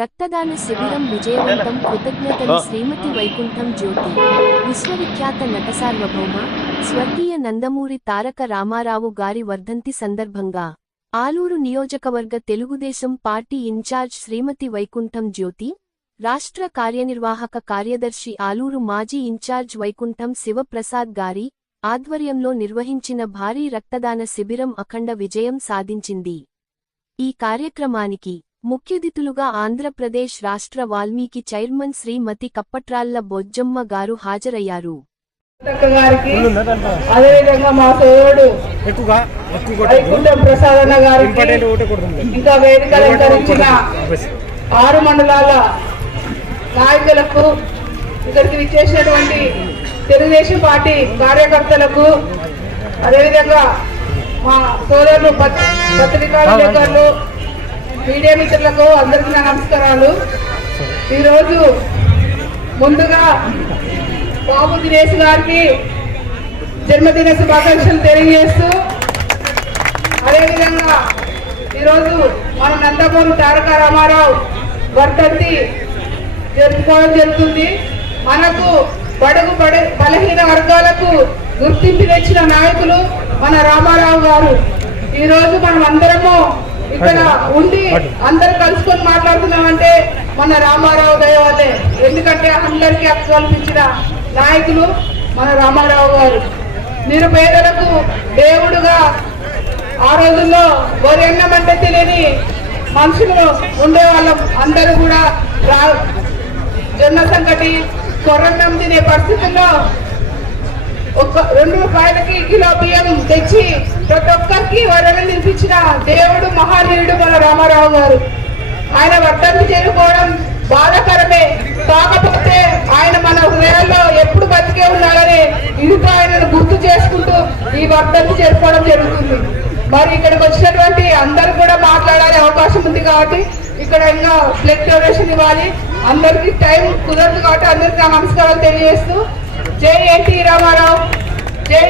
రక్తదాన శిబిరం విజయవంతం. కృతజ్ఞతలు శ్రీమతి వైకుంఠం జ్యోతి. విశ్వవిఖ్యాత నటసార్వభౌమ స్వర్గీయ నందమూరి తారక రామారావు గారి వర్ధంతి సందర్భంగా ఆలూరు నియోజకవర్గ తెలుగుదేశం పార్టీ ఇన్ఛార్జ్ శ్రీమతి వైకుంఠం జ్యోతి, రాష్ట్ర కార్యనిర్వాహక కార్యదర్శి ఆలూరు మాజీ ఇన్ఛార్జ్ వైకుంఠం శివప్రసాద్ గారి ఆధ్వర్యంలో నిర్వహించిన భారీ రక్తదాన శిబిరం అఖండ విజయం సాధించింది. ఈ కార్యక్రమానికి ముఖ్యతిథులుగా ఆంధ్రప్రదేశ్ రాష్ట్ర వాల్మీకి చైర్మన్ శ్రీమతి కప్పట్రాళ్ల బొజ్జమ్మ గారు హాజరయ్యారు. అదేవిధంగా మా సోదరుడు వైకుంఠం ప్రసాద్ అన్న గారికి, ఇంకా వేదిక అలంకరించిన 6 మండలాల నాయకులకు, ఇక్కడికి విచ్చేసినటువంటి తెలుగుదేశం పార్టీ కార్యకర్తలకు, అదేవిధంగా మా సోదరులు పత్రికా విలేకరులు, మీడియా మిత్రులకు అందరికీ నా నమస్కారాలు. ఈరోజు ముందుగా బాబు దినేష్ గారికి జన్మదిన శుభాకాంక్షలు తెలియజేస్తూ, అదేవిధంగా ఈరోజు మన నందమూరి తారక రామారావు వర్ధంతి జరుపుకోవడం జరుగుతుంది. మనకు బలహీన వర్గాలకు గుర్తింపు తెచ్చిన నాయకులు మన రామారావు గారు. ఈరోజు మనం అందరము ఇక్కడ ఉండి అందరు కలుసుకొని మాట్లాడుతున్నామంటే మన రామారావు దయ వల్లే. ఎందుకంటే అందరికీ హక్కు కల్పించిన నాయకులు మన రామారావు గారు. నిరుపేదలకు దేవుడుగా ఆ రోజుల్లో గొర్రెన్నం అంటే తెలియని మనుషులు ఉండేవాళ్ళం. అందరూ కూడా జొన్న సంకటి, కొర్రన్నం తినే పరిస్థితుల్లో 2 రూపాయలకి కిలో బియ్యం తెచ్చి ప్రతి ఒక్కరికి వరణ నిలిపించిన దేవుడు మహానీయుడు మన రామారావు గారు. ఆయన వర్ధంతి చేరుకోవడం బాధాకరమే. కాకపోతే ఆయన మన హృదయాల్లో ఎప్పుడు బతికే ఉన్నాడని ఇదితో ఆయనను గుర్తు చేసుకుంటూ ఈ వర్ధంతి చేరుకోవడం జరుగుతుంది. మరి ఇక్కడికి వచ్చినటువంటి అందరూ కూడా మాట్లాడాలి అవకాశం ఉంది కాబట్టి ఇక్కడ ఇంకా బ్లడ్ డొనేషన్ ఇవ్వాలి. అందరికీ టైం కుదరదు కాబట్టి అందరికీ నా నమస్కారాలు తెలియజేస్తూ జై ఎన్టీ రామారావు, జై